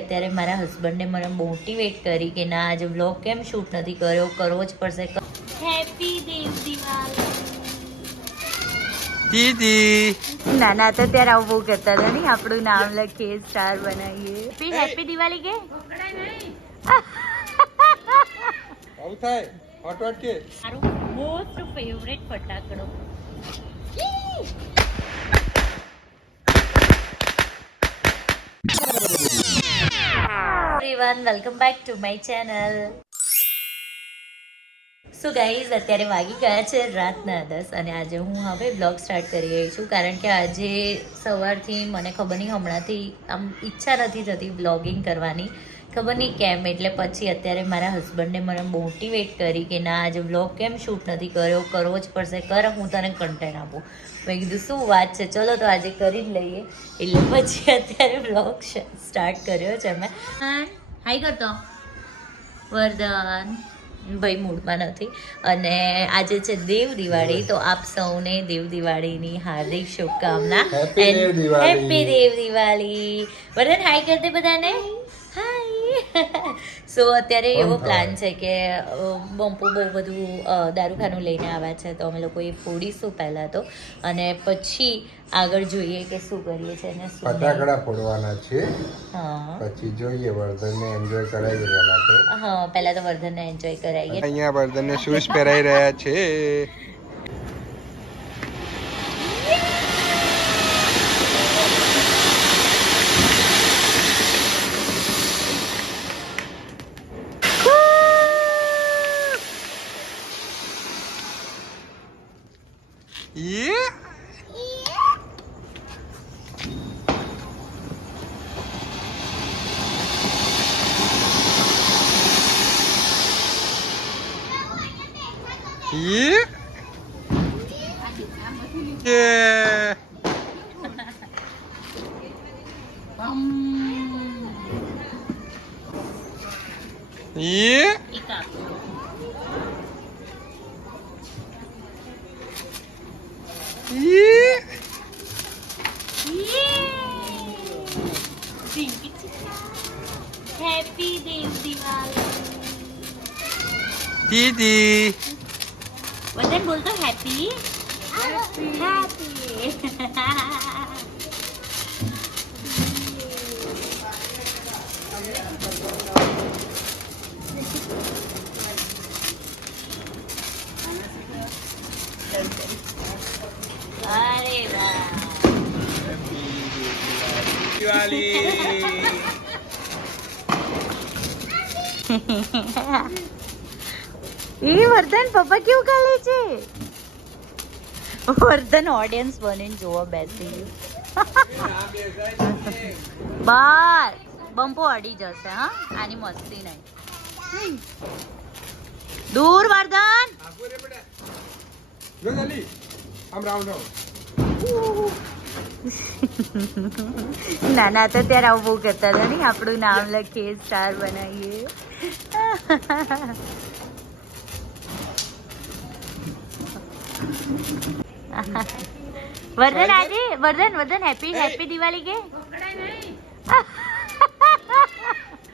અત્યારે મારા હસબન્ડે મને મોટિવેટ કરી કે ના આજે વ્લોગ કેમ શૂટ નથી કર્યો, કરવો જ પડશે. હેપી દેવ દિવાળી દીદી. નાના તો ત્યારે આવું બહુ કરતા હતા નહીં, આપણું નામ લખીએ, સ્ટાર બનાવીએ. હેપી દિવાળી કે આવું થાય હટવટ કે મારું મોસ્ટ ફેવરેટ ફટાકડો. Everyone, welcome back to my channel. So guys, અત્યારે વાગી ગયા છે રાતના 10 અને આજે હું હવે બ્લોગ સ્ટાર્ટ કરી રહી છું, કારણ કે આજે સવારથી મને ખબર નહીં, હમણાંથી આમ ઈચ્છા નથી થતી બ્લોગિંગ કરવાની, ખબર નહીં કેમ. એટલે પછી અત્યારે મારા હસબન્ડે મને મોટિવેટ કરી કે ના આજે બ્લોગ કેમ શૂટ નથી કર્યો, કરવો જ પડશે, કર, હું તને કન્ટેન્ટ આપું. મેં કીધું શું વાત છે, ચલો તો આજે કરી જ લઈએ. એટલે પછી અત્યારે બ્લોગ સ્ટાર્ટ કર્યો છે મેં. હાઈ કરતો વરદાન ભાઈ મૂડમાં નથી. અને આજે છે દેવ દિવાળી, તો આપ સૌને દેવ દિવાળીની હાર્દિક શુભકામના. હેપી દેવ દિવાળી. વરદાન હાઈ કરી દે બધાને. હાય. સો અત્યારે એવો પ્લાન છે કે બમ્પુ બહુ બધું દારૂખાનું લઈને આવ્યા છે, તો અમે લોકો એ ફોડીશું પહેલાં તો, અને પછી આગળ જોઈએ કે શું કરીએ છીએ ને શું. ફટાકડા ફોડવાના છે, હા, પછી જોઈએ વર્ધનને એન્જોય કરાવીએ પહેલા તો. હા, પહેલા તો વર્ધનને એન્જોય કરાવીએ. અહીંયા વર્ધનને શૂઝ પહેરાઈ રહ્યા છે. હેપી દેવ દિવાળી દીદી. વતન બોલતો હેપી હેપી. અરે વાહ. દિવાળી. એ વર્ધન પપ્પા કેવું કાલે છે. વર્ધન ઓડિયન્સ બનીને જોવા બેસી બાર બમ્પો અડી જશે. હા, આની મસ્તી નહીં. દૂર વર્ધન. નાના તો ત્યારે આવું બહુ કરતા હતા નહીં, આપણું નામ લખીએ, સ્ટાર બનાવીએ. વર્ધન આજે વર્ધન હેપી દિવાળી કે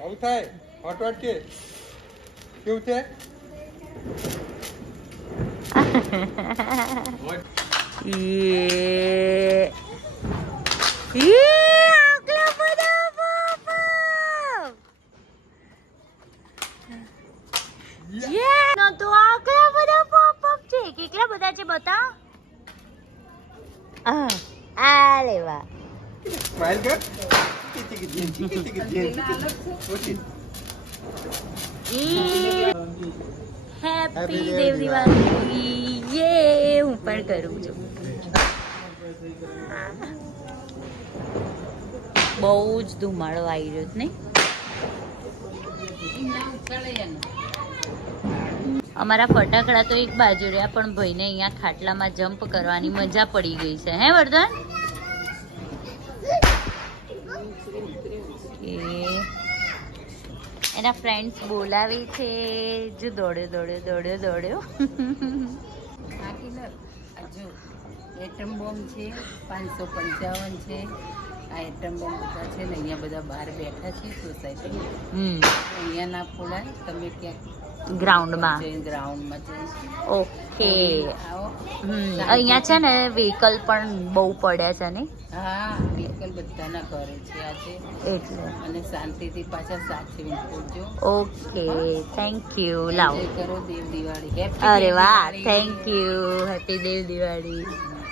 આવું થાય હટવટ કે કેવું છે. કેટલા બધા છે બતા. આલે વાહ. સ્માઈલ કર. હેપી દેવ દિવાળી. યે, હું પણ કરું છું. બહુ જ ધુમાડો આવી રહ્યો છે નહીં. અમારા ફટાકડા તો એક બાજુ રહ્યા, પણ ભાઈને અહીંયા ખાટલામાં જમ્પ કરવાની મજા પડી ગઈ છે. હે વર્ધન? એના ફ્રેન્ડ્સ બોલાવે છે. જો દોડ્યો. એટમ બોમ્બ છે 555 છે, આઈટમ બહુ બધા છે ને અહીંયા બધા બહાર બેઠા છે સોસાયટી. હમ અહીંયા ના ખોલાય, તમે ક્યાંક ગ્રાઉન્ડમાં. ગ્રાઉન્ડમાં જઈ ઓકે. આવો. અહીંયા છે ને વ્હીકલ પણ બહુ પડ્યા છે ને, હા, વ્હીકલ બધાના ઘરે છે આજે, એટલે. અને શાંતિથી પાછા સાચવીને પહોંચજો. Okay, thank you. લાવો. એન્જોય કરો દેવ દિવાળી. અરે વાહ, thank you. Happy Dev Diwali.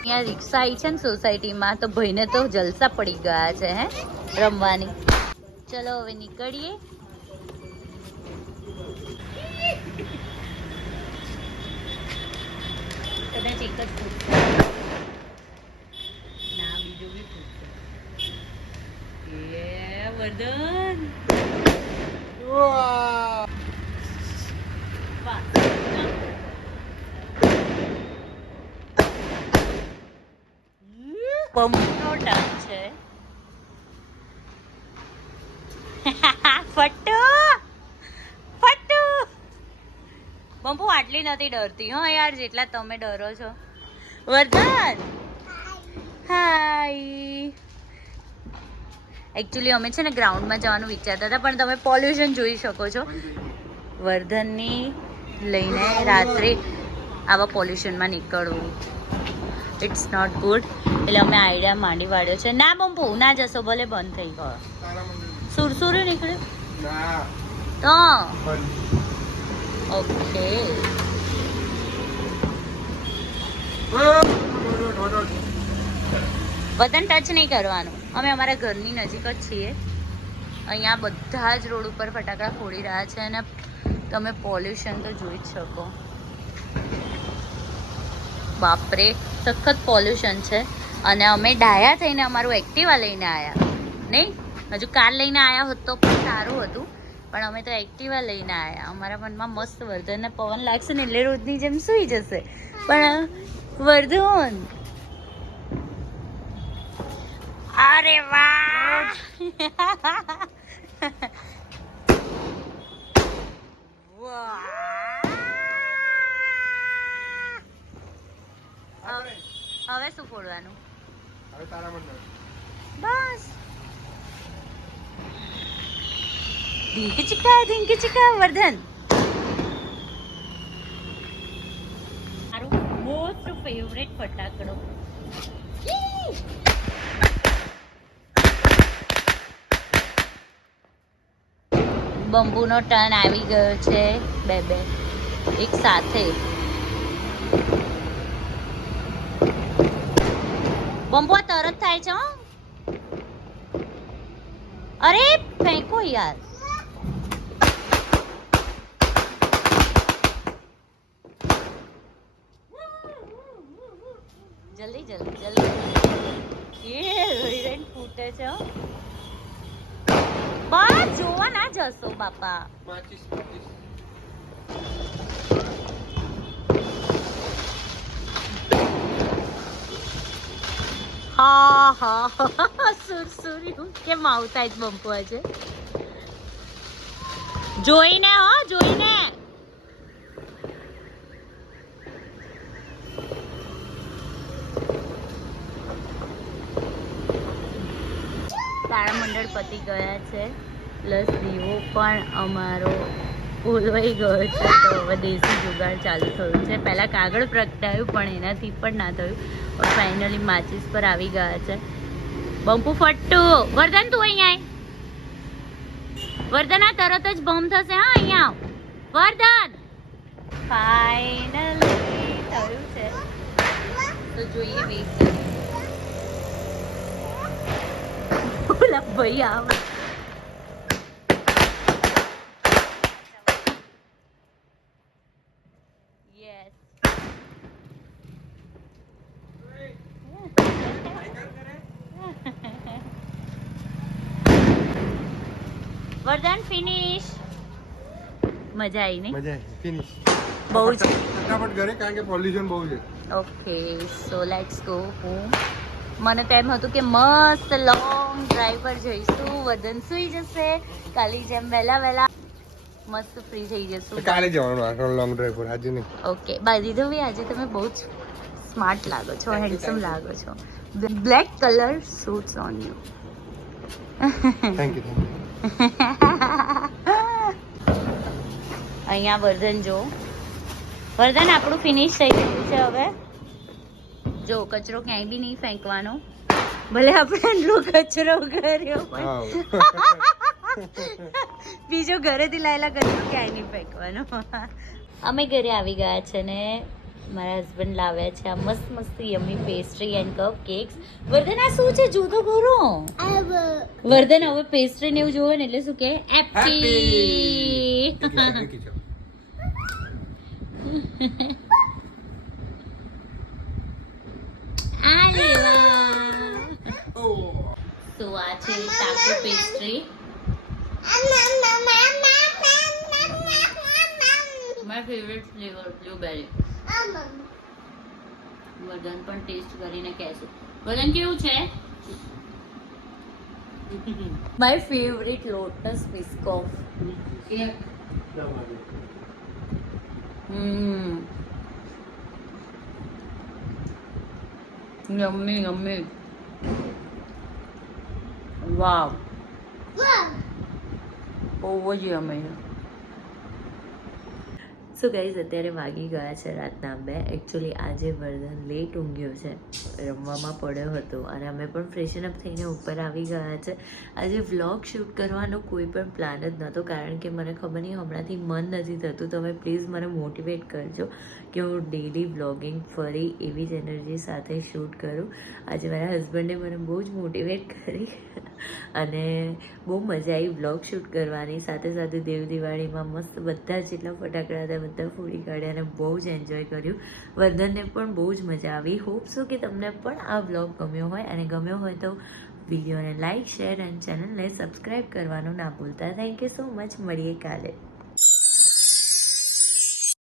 અહીંયા રિક્ષા આવી છે ને સોસાયટીમાં, તો ભાઈને તો જલસા પડી ગયા છે હે રમવાની. ચલો હવે નીકળીએ. કદાચ એક જ પૂછશે ના, બીજું બી પૂછશે. એ વર્ધન. વાહ. બમ્બુનો ટર્ન છે. ફટ્ટુ ફટ્ટુ. બમ્બુ આટલી નથી ડરતી હો યાર જેટલા તમે ડરો છો. વર્ધન હાય. એકચ્યુઅલી અમે છે ને ગ્રાઉન્ડમાં જવાનું વિચારતા હતા, પણ તમે પોલ્યુશન જોઈ શકો છો. વર્ધનની લઈને રાત્રે આવા પોલ્યુશનમાં નીકળવું, ઇટ્સ નોટ ગુડ. એટલે અમે આઈડિયા માંડી વાળ્યો છે. ના બમ્બુ ના જશો, ભલે બંધ થઈ ગયો. સુરસુરી નીકળ્યું તો ઓકે. વતન ટચ નહીં કરવાનું. અમે અમારા ઘરની નજીક જ છીએ. અહીંયા બધા જ રોડ ઉપર ફટાકડા ફોડી રહ્યા છે અને તમે પોલ્યુશન તો જોઈ જ શકો. બાપરે, સખત પોલ્યુશન છે. અને અમે ડાયા થઈને અમારું એક્ટિવા લઈને આવ્યા નહીં. હજુ કાર લઈને આવ્યા હોત તો પણ સારું હતું, પણ અમે તો એક્ટિવા લઈને આવ્યા. અમારા મનમાં મસ્ત વર્ધનને પવન લાગશે ને એટલે રોજની જેમ સૂઈ જશે. પણ વર્ધન, અરે વાહ. હવે શું ફોડવાનું? બસ ધીંકી ચીકા વર્ધન. મારું મોસ્ટ ફેવરેટ ફટાકડો. બંબુનો ટર્ન આવી ગયો છે. બે એક સાથે. બંબુ આ તરત થાય છે હો. અરે ફેંકો યાર. જલ્દી. એ હિરેન ફૂટે છે હો. બસ જોવા ના જશો બાપા. હા સુરસુર્યું કેમ આવતા જ બંપુ છે. જોઈને તારામંડળ પતી ગયા છે, પ્લસ દીવો પણ અમારો ઓલવાઈ ગયો છે. તો હવે દેશી જુગાડ ચાલુ થયું છે. પહેલાં કાગળ પ્રગટાયું પણ એનાથી પણ ના થયું. ફાઇનલી માચીસ પર આવી ગયા છે. બંપુ ફટ્ટુ. વર્ધન તું અહીંયા આય. વર્ધન આ તરત જ બોમ્બ થશે. હા અહીંયા આવ વર્ધન. ફાઇનલી થયું છે તો જોઈએ વેઇટ. ઓલા ભાઈ આવે. યસ. વર્ધન ફિનિશ. મજા આવી નહીં? મજા આવી. ફિનિશ. બહુ જ. ફટાફટ ઘરે, કારણ કે પોલ્યુશન બહુ છે. Okay so let's go home. મને તો એમ હતું કે મસ્ત લોંગ ડ્રાઈવ પર જઈશું. વર્ધન સૂઈ જશે. કાલી જેમ વહેલા મસ્ત ફ્રી થઈ જશું. કાલે જવાનું આ લોંગ ડ્રાઈવ પર, આજે નહીં. ઓકે બાય ધ વે આજે તમે બહુ જ સ્માર્ટ લાગો છો, હેન્ડસમ લાગો છો. Black colour suits on you. Thank you અહીંયા વર્ધન જો વર્ધન આપણું ફિનિશ થઈ ગયું છે હવે જો કચરો ક્યાંય બી નહીં ફેંકવાનો ભલે આપણે આટલો કચરો કર્યો પણ બીજો ઘરેથી લાયેલા કચરો ક્યાંય નહીં ફેંકવાનો અમે ઘરે આવી ગયા છે ને મારા હસબન્ડ લાવ્યા છે આ મસ્ત મસ્ત yummy pastry and cup cakes Vardhan આ શું છે જો તો ખરો વર્ધન હવે પેસ્ટ્રી ને એવું જોવે ને એટલે શું કે હેપી તો આ છે taco pastry my favourite flavour blueberry Vardhan પણ ટેસ્ટ કરીને કહેશે વર્ધન કેવું છે my favourite Lotus Biscoff yummy yummy wow બહુ જ yummy સો ગાઈઝ અત્યારે વાગી ગયા છે રાતના 2 એકચ્યુઅલી આજે વર્ધન લેટ ઊંઘ્યો છે રમવામાં પડ્યો હતો અને અમે પણ ફ્રેશન અપ થઈને ઉપર આવી ગયા છે આજે વ્લોગ શૂટ કરવાનો કોઈ પણ પ્લાન જ નહોતો કારણ કે મને ખબર નહીં હમણાંથી મન નથી થતું તમે પ્લીઝ મને મોટિવેટ કરજો કે હું ડેલી વ્લોગિંગ ફરી એવી જ એનર્જી સાથે શૂટ કરું આજે મારા હસબન્ડે મને બહુ જ મોટિવેટ કરી અને બહુ મજા આવી વ્લોગ શૂટ કરવાની સાથે સાથે દેવ દિવાળીમાં મસ્ત બધા જેટલા ફટાકડા હતા બધા ફોડી કાઢ્યા અને બહુ જ એન્જોય કર્યું વર્ધનને પણ બહુ જ મજા આવી હોપ સો કે તમને પણ આ વ્લોગ ગમ્યો હોય અને ગમ્યો હોય તો વિડીયોને લાઇક શેર અને ચેનલને સબસ્ક્રાઈબ કરવાનું ના ભૂલતા થેન્ક યુ સો મચ મળીએ કાલે